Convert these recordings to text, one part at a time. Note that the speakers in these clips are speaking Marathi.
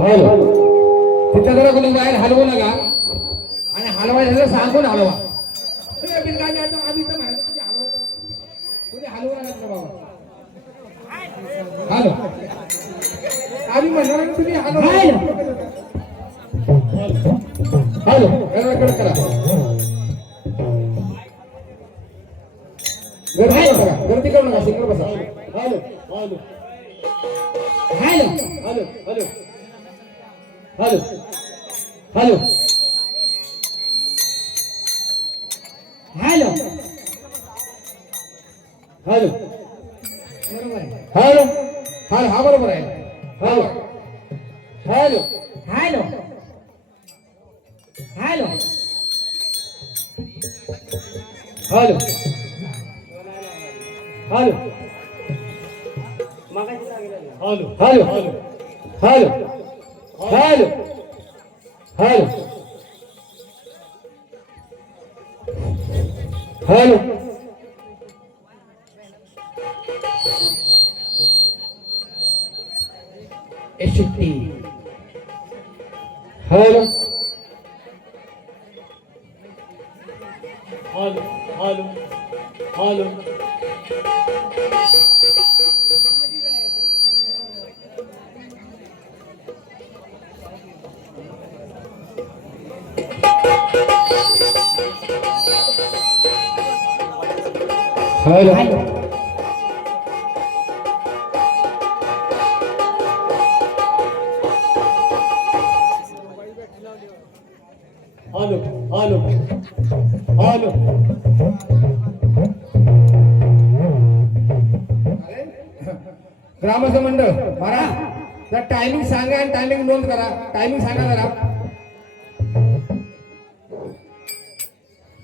तिथं जरा कोणी बाहेर हलवू नका आणि हलवायचं सांगून हलवा. आम्ही तर म्हणतो तुम्ही हलवायचं कुठे हलवू नका बाबा. हॅलो आम्ही म्हणणार तुम्ही हलवा. हॅलो करा करा गर्दी करू नका सिंगल बसा. Hello hello hello hello hello hello hello hello hello hello hello हा बरोबर आहे. Hello hello hello hello hello hello hello hello hello hello hello hello एशिटी hello hello hello hello hello hello hello hello ग्रामस्थ मंडळ महाराज जरा टायमिंग सांगा आणि टायमिंग नोंद करा. टायमिंग सांगा जरा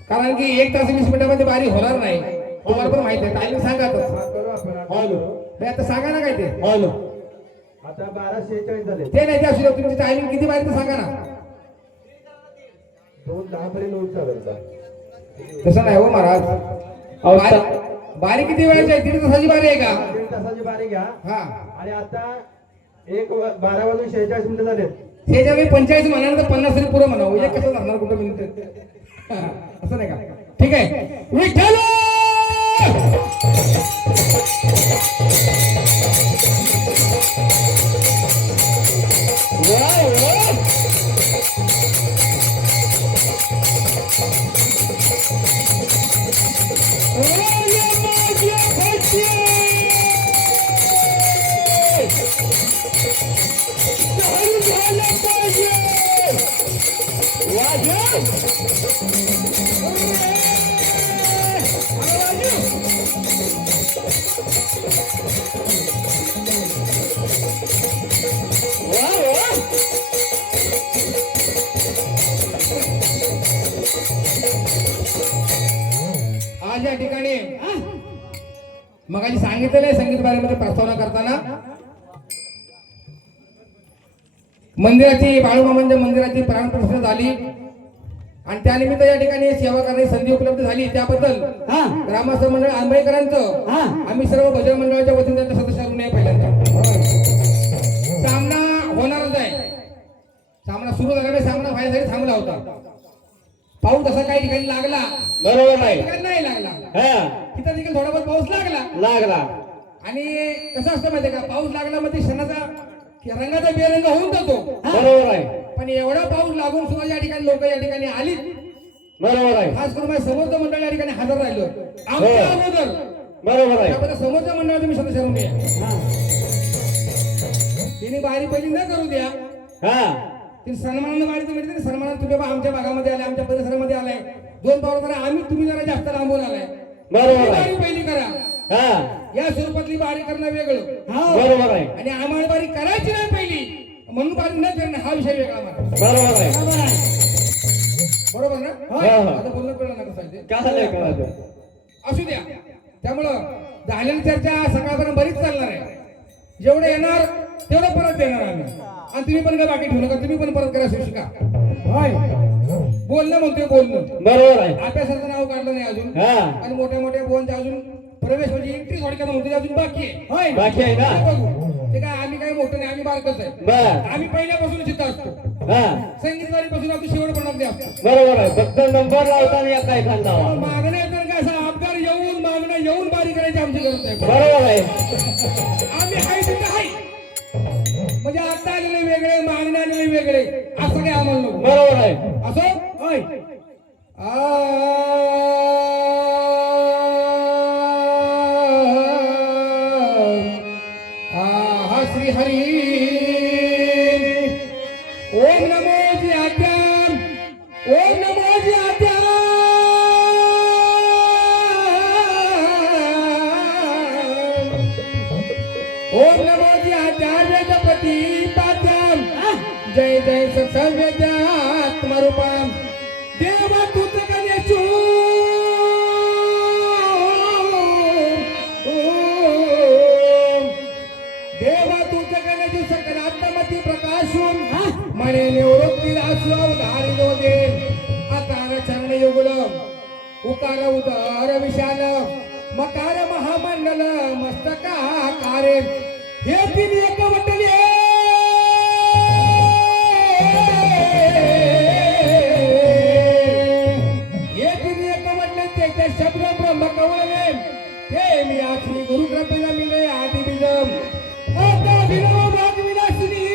कारण की 1 तास 20 मिनिटांमध्ये बारी होणार नाही. तुम्हाला पण माहिती आहे. टायमिंग सांगा तर आता सांगा ना काय ते. हॅलो आता 12:46 झाले. ते नाही ते असू तुमची टायमिंग किती बारी तर सांगा ना. 2:10 पर्यंत होत चालत. तसं नाही हो महाराज. बारी किती वेळाची आहे? 1.5 तासाची बारी आहे का? 1.5 तासाची बारी घ्या. हा आणि आता 12:46 मिनिटं झाले. त्याच्या वेळी 45 म्हणाल तर 50 तरी पुढे म्हणावं. म्हणजे कसं लागणार कुठं मिनिट असं नाही का? ठीक आहे. विठ्ठल आज या ठिकाणी मग आधी सांगितलेलं आहे संगीत बारेमध्ये प्रस्तावना करताना मंदिराची बाळूमामांच्या मंदिराची प्राणप्रतिष्ठा झाली आणि त्यानिमित्त या ठिकाणी सेवा करण्याची संधी उपलब्ध झाली. त्याबद्दल ग्रामस्थ मंडळ आंबेकरांचं आम्ही सर्व भजन मंडळाच्या वतीने त्यांच्या सदस्यांना नाही पहिल्यांदा सामना होणारच आहे. सामना सुरू झाल्याने सामना व्हायसाठी थांबला होता. पाऊस असा काही ठिकाणी लागला बरोबर नाही लागला. तिथं देखील थोडा बहुत पाऊस लागला आणि कसं असतं माहितीये का? पाऊस लागला मध्ये क्षणाचा रंगाचा बेरंग होऊन जातो. बरोबर आहे. पण एवढा पाऊस लागून सुद्धा या ठिकाणी लोक या ठिकाणी आली. बरोबर आहे. खास करून समोरचं मंडळ या ठिकाणी हजर राहिलो आमच्या अगोदर. बरोबर आहे. त्याबद्दल समोरच्या मंडळ तुम्ही सदस्य राहून द्या. तिने बारी पहिली न करू द्या. ती सन्मानानं बारी तुम्ही मिळते. सन्मानानं तुम्ही आमच्या भागामध्ये आले, आमच्या परिसरामध्ये आलाय. 2 पावलं करा. आम्ही तुम्ही जरा जास्त लांबून आलाय. बरोबर बारी पहिली करा. या स्वरूपातली बारी करणं वेगळं. बरोबर आहे. आणि आम्हाला बारी करायची नाही पहिली म्हणून बारी न करणं हा विषय वेगळा. बरोबर आहे. बरोबर ना? आता बोलणं कळलं ना कसं असू द्या. त्यामुळं झालेली चर्चा सकाळपर्यंत बरीच चालणार आहे. जेवढे येणार तेवढं परत देणार आम्ही. आणि तुम्ही पण काय बाकी ठेवू नका. तुम्ही पण परत करा शिका. बोलणं म्हणतोय बोलणं. बरोबर आहे. अभ्यासाचं नाव काढलं नाही अजून. आणि मोठ्या मोठ्या बोलच्या अजून प्रवेश म्हणजे एंट्री थोडक्यात म्हणतो अजून बाकी आहे. बाकी आहे ना. ते काय आम्ही काय मोठं नाही, आम्ही बारकच आहे. बर आम्ही पहिल्यापासून तिथं असतो, हा संगीतवाडीपासून अगदी शेवटपर्यंत असतो. बरोबर आहे. फक्त नंबर लावताना या काय खांदा मागण्या तर काय असं अपघात येऊन मागण्या येऊन बारी करायची आमची गरज नाही. बरोबर आहे. आम्ही हाय तिथे हाय, म्हणजे आता आलेले वेगळे, मागण्या आलेले वेगळे, असं काय आम्हाला नको. बरोबर आहे. असं होय. हा श्री हरी ओम नमो जी आद्याम, ओम नमो जी आद्याम, ओम नमो जी आद्याम वेदपती पाद्याम, जय जय सत्सवेद्यात्मरूपम देवा तुझ गणेशू देवा तुझ गणेशू सकलात्मती प्रकाशून मणे निवृत्ती दासू अवधारी दोगे अकार चरण युगल उकार उदर विशाल मकार महामंडल मस्तकाकारे हे तीन एकवटले शब्द ब्रह्म कवळले हे मी आखरी गुरु कृपेला मिले आदि बीजम आता विनव भाग विलासिनी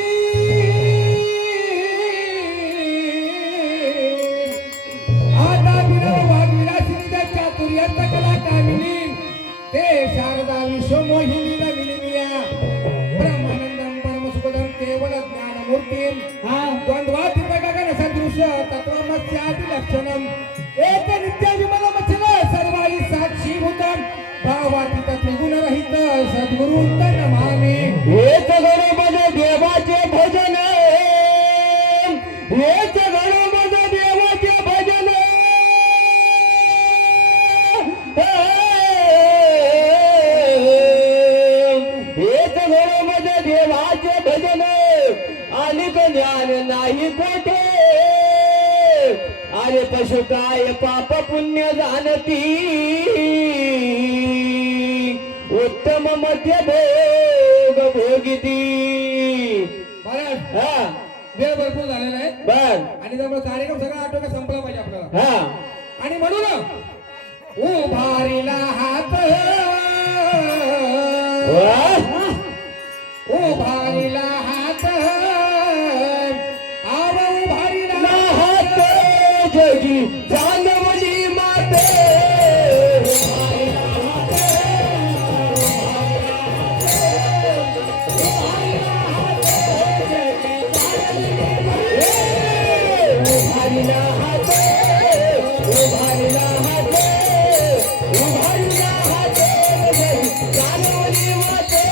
आता विनव भाग विलासिनी त्या चातुर्यंत कला कामिनी ते शारदा विश्वमोहिनी रविलिया ब्रह्मानंदम परमसुखदम केवल ज्ञानमूर्तीम द्वंद्वातीत गगन सदृश तत्वमस्यादि लक्षणम एक नित्य विमल मचल सर्वाई साक्षीभूतम भावातीत त्रिगुण रहित सद्गुरु नमामि. हेच गणपती देवाचे भजन, हेच गणपती देवाचे भजन, हेच गणपती देवाचे भजन, अनेक ज्ञान नाही कोठे, अरे पशु काय पाप पुण्य जाणती, उत्तम मध्य भोग भोगिती. महाराज हा वेळ भरपूर झालेला आहे बर आणि त्यामुळे कार्यक्रम सगळा आटोक्यात संपला पाहिजे आपल्याला. हा आणि म्हणून उभारीला हात, उभारीला हात, आव उभारीला हात जगी जानवली माते, उभारीला हात, उभारीला हात, उभारीला हात जगी जानवली माते.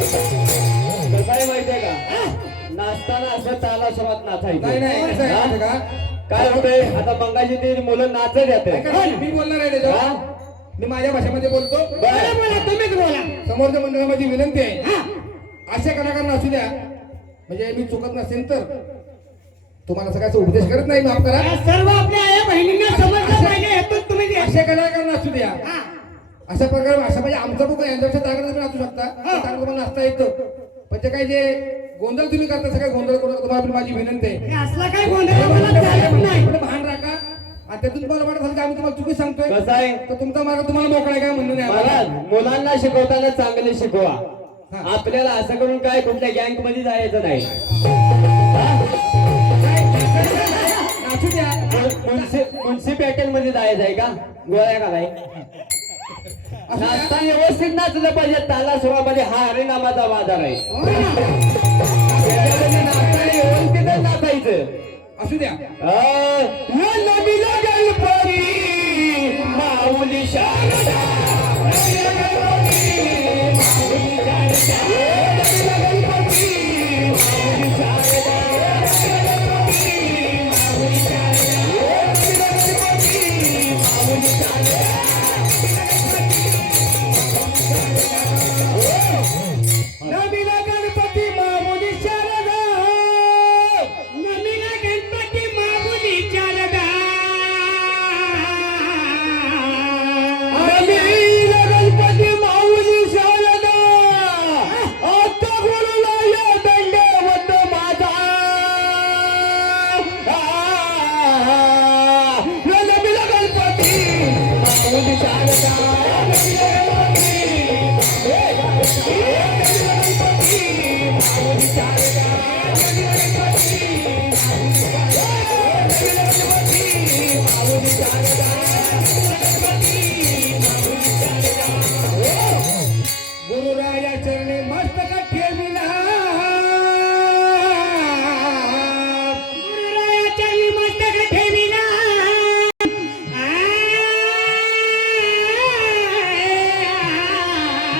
कसं आहे माहितीये का नाचताना असं ताला सुरुवात नाचायचं नाही नाही कसं आहे माहिती हा? का काय होतंय आता मंगाची ते मुलं नाचत ऐका येते ना, मी बोलणार आहे त्याच्यावर मी माझ्या भाषेमध्ये बोलतो बरं. बोला तुम्हीच बोला समोरच्या मंडळामध्ये विनंती आहे अशा कलाकारांना असू द्या म्हणजे मी चुकत नसेल तर तुम्हाला सगळ्याचा उपदेश करत नाही माफ करा या सर्व आपल्या आया बहिणींना समजलं पाहिजे ह्यातून तुम्ही जे- अशा कलाकारांना असू द्या हा. अशा प्रकारे असं म्हणजे आमचा बुक यांच्यापेक्षा चांगलं तुम्ही नाचू शकता चांगलं तुम्हाला नाचता येतं पण ते काय जे गोंधळ तुम्ही करता सगळे गोंधळ करू नका तुम्हाला माझी विनंती आहे हे असला काही गोंधळ मला चालत नाही थोडं भान राखा आणि त्यातून तुम्हाला वाटत असेल की आम्ही तुम्हाला चुकी सांगतोय कसं आहे तर तुमचा मार्ग तुम्हाला मोकळा आहे काय म्हणणं नाही महाराज आम्हाला. मुलांना शिकवताना चांगले शिकवा हा. आपल्याला असं करून काय कुठल्या गँग मध्ये जायचं नाही काय, नाचू द्या मुन्सी पॅटर्न मध्ये जायचं आहे का गोळ्या घालाय असू द्या. नाचता व्यवस्थित नाचलं पाहिजे ताला सुरामध्ये हा हरिनामाचा बाजार आहे हो ना. त्याच्यामध्ये नाचताना व्यवस्थितच नाचायचं असू द्या या नदीला गणपती माऊली शारदा नदीला गणपती माऊली शारदा नदीला गणपती माऊली शारदा नदीला गणपती माऊली शारदा नदीला गणपती माऊली शारदा नदीला गणपती माऊली शारदा नमीला गणपती माऊली शारदा. नदीला गणपती माऊली शारदा आता गुरुला या दंडवत माझा नदीला गणपती माऊली शारदा नदीला गणपती माऊली शारदा नदीला गणपती माऊली शारदा गुरुराया चरणी मस्तक ठेविला गुरुरायाच्या मस्तक ठेविला.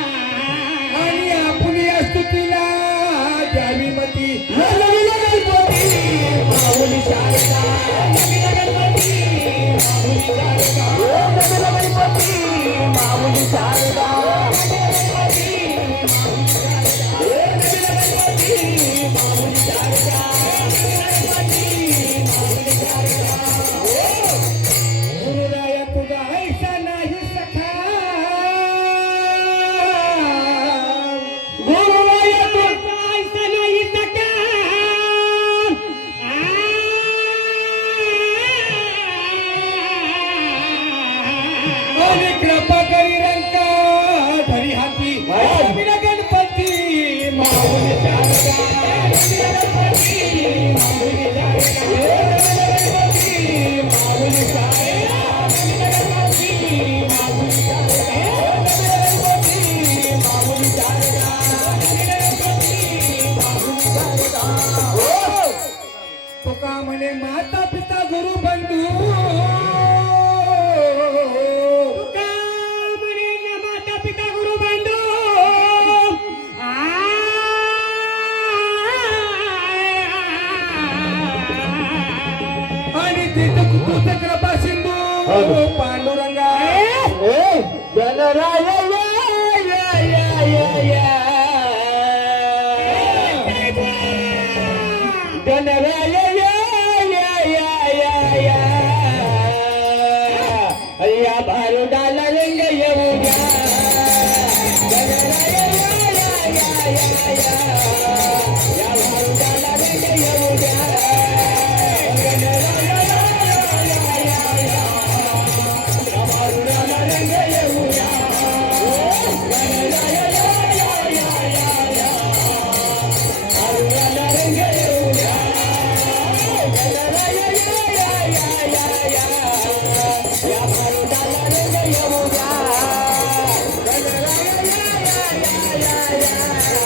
आणि आपली स्तुतीला द्यावी मती नदीला गणपती माऊली शारदा नदीला गणपती माऊली शारदा नदीला गणपती माऊली शारदा नदीला गणपती माऊली शारदा गुरुराया तुझा ऐसा नाही सखा गुरुराया तू ऐसा नाही सका. आणि कृपा करी रंका धरी हाती महाराज. बिना गणपती माऊली शारदा नदीला गणपती माऊली शारदा गणपती माऊली शारदा नदीला गणपती माऊली शारदा गणपती माऊली शारदा नदीला गणपती माऊली शारदा तुका म्हणे माता पिता गुरु बंधू तुका म्हणे ना माता पिता गुरु बंधू. आणि तिथं तुझं कृपा सिंधू पांडुरंगा गणराय गणराय